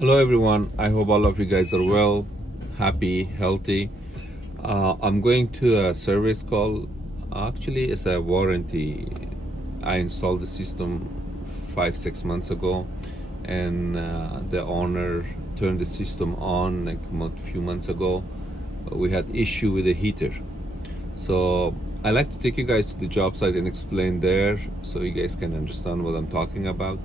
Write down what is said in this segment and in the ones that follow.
Hello everyone, I hope all of you guys are well, happy, healthy. I'm going to a service call. Actually, it's a warranty. I installed the system 5 6 months ago, and the owner turned the system on like a few months ago. We had issue with the heater. So I like to take you guys to the job site and explain there so you guys can understand what I'm talking about.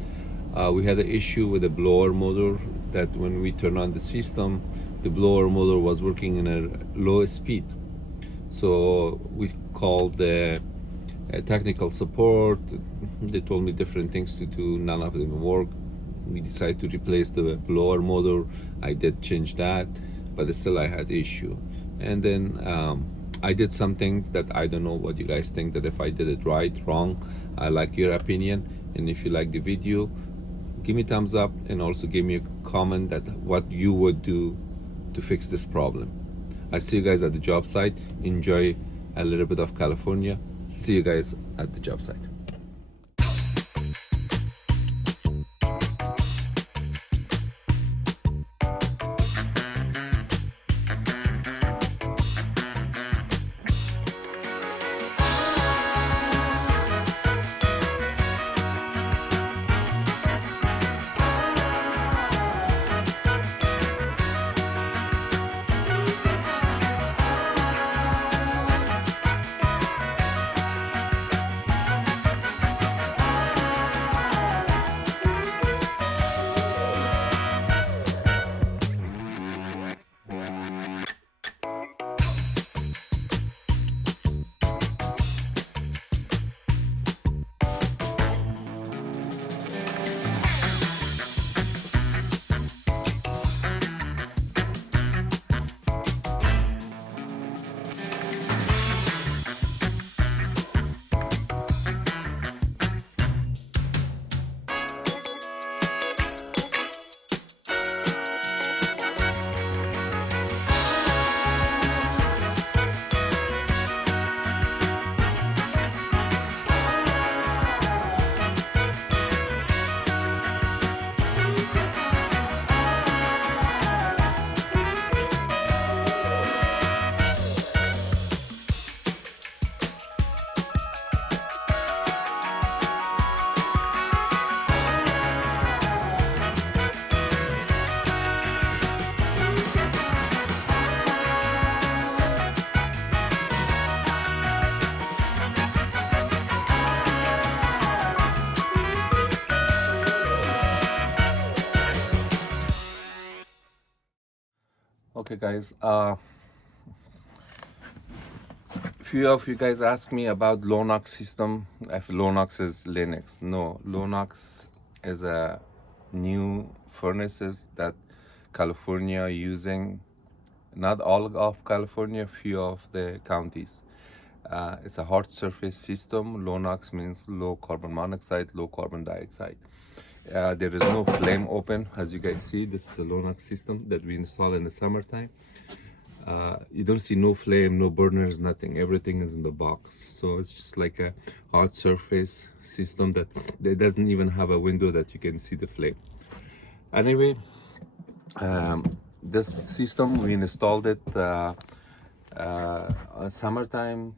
We had an issue with the blower motor that when we turn on the system, the blower motor was working in a low speed. So we called the technical support. They told me different things to do. None of them worked. We decided to replace the blower motor. I did change that, but still I had issue. And then I did some things that I don't know what you guys think, that if I did it right, wrong. I like your opinion, and if you like the video, give me thumbs up and also give me a comment that what you would do to fix this problem. I see you guys at the job site. Enjoy a little bit of California. See you guys at the job site. Okay, guys. Few of you guys asked me about Lonox system. If Lonox is Linux, no. Lonox is a new furnaces that California using. Not all of California, few of the counties. It's a hard surface system. Lonox means low carbon monoxide, low carbon dioxide. There is no flame open, as you guys see. This is a Lonox system that we install in the summertime. You don't see no flame, no burners, nothing. Everything is in the box. So it's just like a hard surface system that doesn't even have a window that you can see the flame. Anyway, this system we installed it summertime.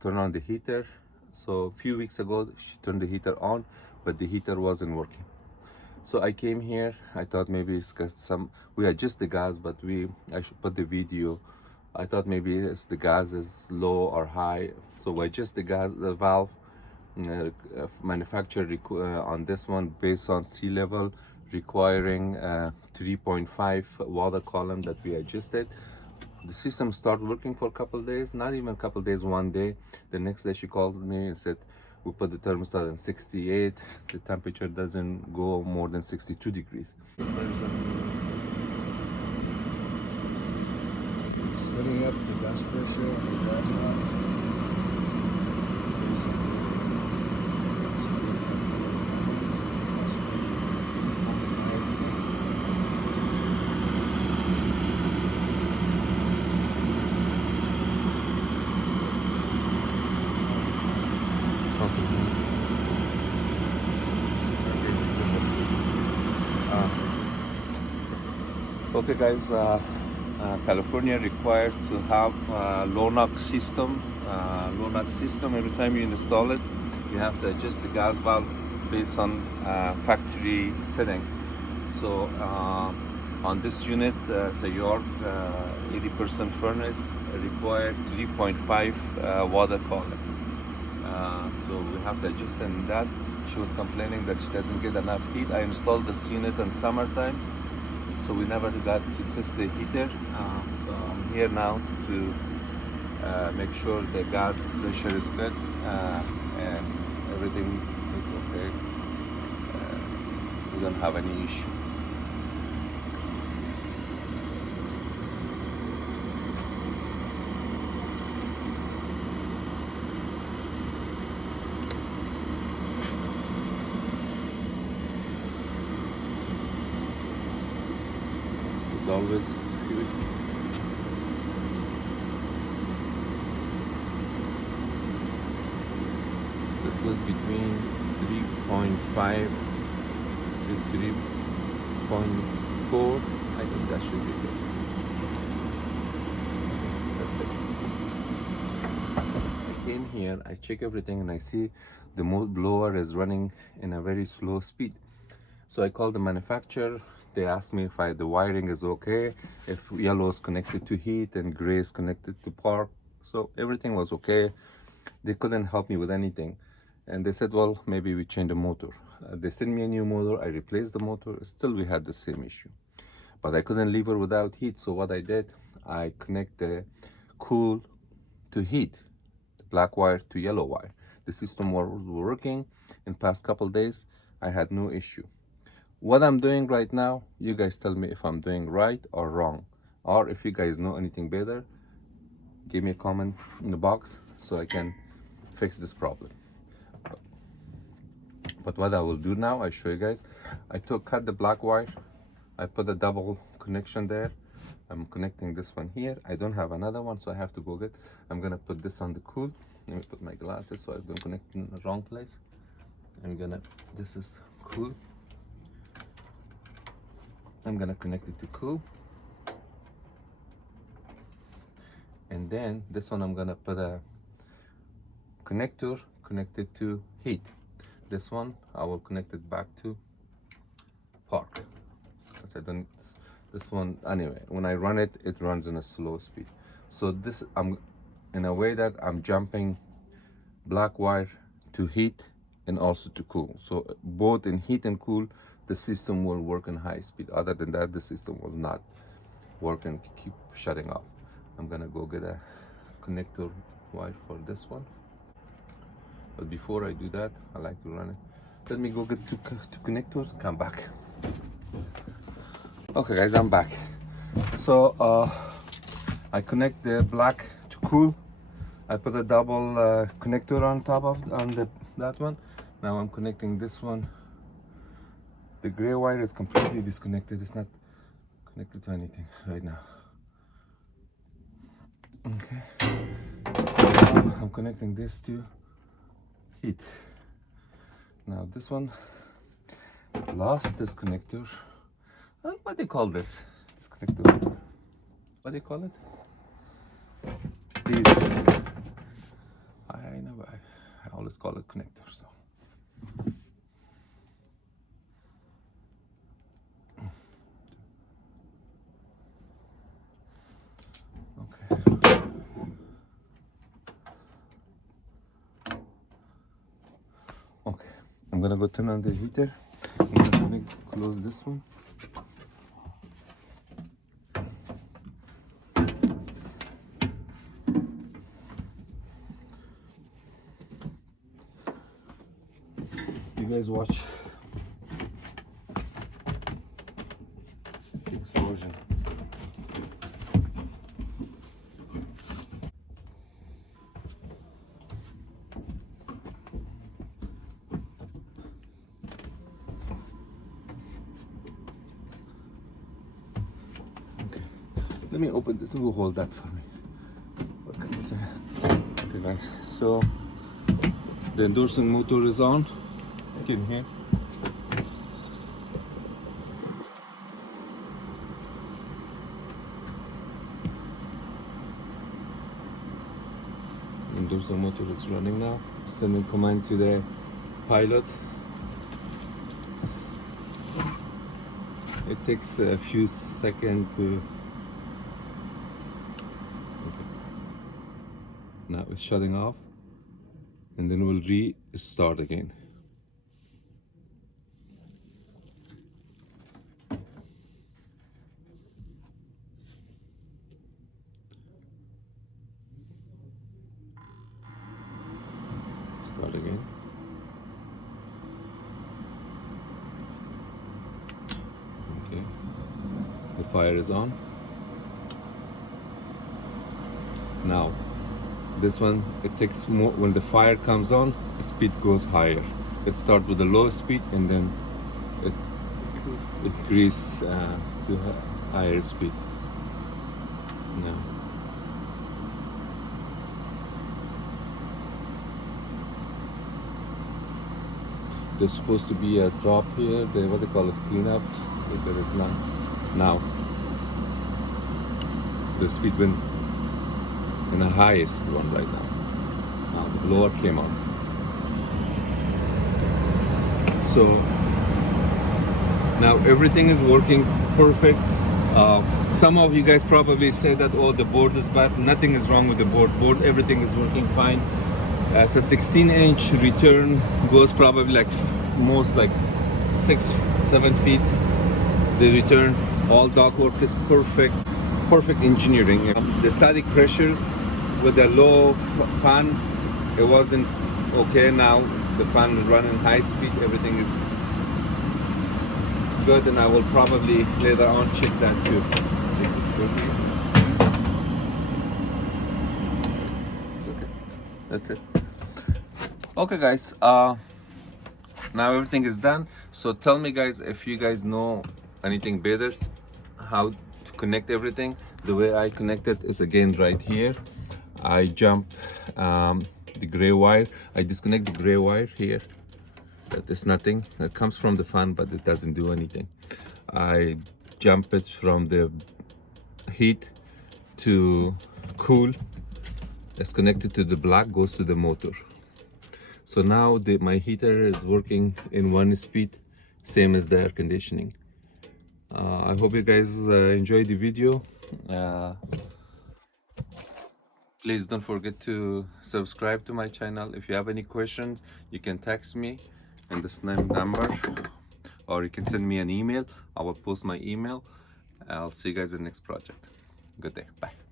Turn on the heater. So a few weeks ago she turned the heater on, but the heater wasn't working. So I came here. I thought maybe it's because we adjust the gas, but I should put the video. I thought maybe it's the gas is low or high. So we adjust the valve. Manufacturer on this one based on sea level, requiring 3.5 water column that we adjusted. The system started working for a couple of days, not even a couple of days, one day. The next day she called me and said, we put the thermostat in 68, the temperature doesn't go more than 62 degrees. Setting up the gas pressure on the gas valve. Okay, guys, California required to have Lonox system. Lonox system. Every time you install it, you have to adjust the gas valve based on factory setting. So on this unit, it's a York 80% furnace, required 3.5 water column. So we have to adjust in that. She was complaining that she doesn't get enough heat. I installed this unit in summertime, so we never got to test the heater. So I'm here now to make sure the gas pressure is good and everything is okay. We don't have any issue. It's always good. It was between 3.5 to 3.4. I think that should be good. That's it. I came here, I check everything, and I see the blower is running in a very slow speed. So I called the manufacturer. They asked me if the wiring is okay, if yellow is connected to heat and gray is connected to power. So everything was okay. They couldn't help me with anything. And they said, well, maybe we change the motor. They sent me a new motor. I replaced the motor. Still, we had the same issue. But I couldn't leave her without heat. So what I did, I connect the cool to heat, the black wire to yellow wire. The system was working. In past couple days, I had no issue. What I'm doing right now, you guys tell me if I'm doing right or wrong. Or if you guys know anything better, give me a comment in the box so I can fix this problem. But what I will do now, I show you guys. I cut the black wire. I put a double connection there. I'm connecting this one here. I don't have another one, so I have to go get. I'm gonna put this on the cool. Let me put my glasses so I don't connect in the wrong place. This is cool. I'm gonna connect it to cool. And then this one I'm gonna put a connector connected to heat. This one I will connect it back to park. Because I don't, this one, anyway, when I run it, it runs in a slow speed. So this, I'm in a way that I'm jumping black wire to heat and also to cool. So both in heat and cool, the system will work in high speed. Other than that, the system will not work and keep shutting off. I'm gonna go get a connector wire for this one. But before I do that, I like to run it. Let me go get two connectors and come back. Okay guys, I'm back. So I connect the black to cool. I put a double connector on top of that one. Now I'm connecting this one. The gray wire is completely disconnected. It's not connected to anything right now. Okay. Now I'm connecting this to heat. Now this one lost this connector. What do you call this? This connector. What do you call it? These. I always call it connector. So. Okay, I'm gonna go turn on the heater. I'm gonna close this one. You guys watch the explosion. Let me open this. Who will hold that for me? Okay, guys. So the endorsing motor is on. You can hear. bulldozer motor is running now. Sending command to the pilot. It takes a few seconds to. Okay. Now it's shutting off, and then we'll restart again. Start again. Okay. The fire is on. Now, this one, it takes more, when the fire comes on, the speed goes higher. It starts with a low speed and then it increases to higher speed. Now. There's supposed to be a drop here, what they call it, cleanup, but there is none. Now, the speed went in the highest one right now. Now the blower came on. So now everything is working perfect. Some of you guys probably say that, oh, the board is bad. Nothing is wrong with the board. Everything is working fine. So 16-inch return goes probably like most like 6-7 feet. The return, all ductwork is perfect. Perfect engineering. The static pressure with the low fan, it wasn't okay. Now the fan is running high speed. Everything is good, and I will probably later on check that too. It's okay. That's it. Okay, guys. Now everything is done. So tell me, guys, if you guys know anything better, how to connect everything. The way I connect it is again right here. I jump the gray wire. I disconnect the gray wire here. That is nothing. It comes from the fan, but it doesn't do anything. I jump it from the heat to cool. It's connected to the black, goes to the motor. So now my heater is working in one speed, same as the air conditioning. I hope you guys enjoyed the video. Please don't forget to subscribe to my channel. If you have any questions, you can text me in this number, or you can send me an email. I will post my email. I'll see you guys in the next project. Good day. Bye.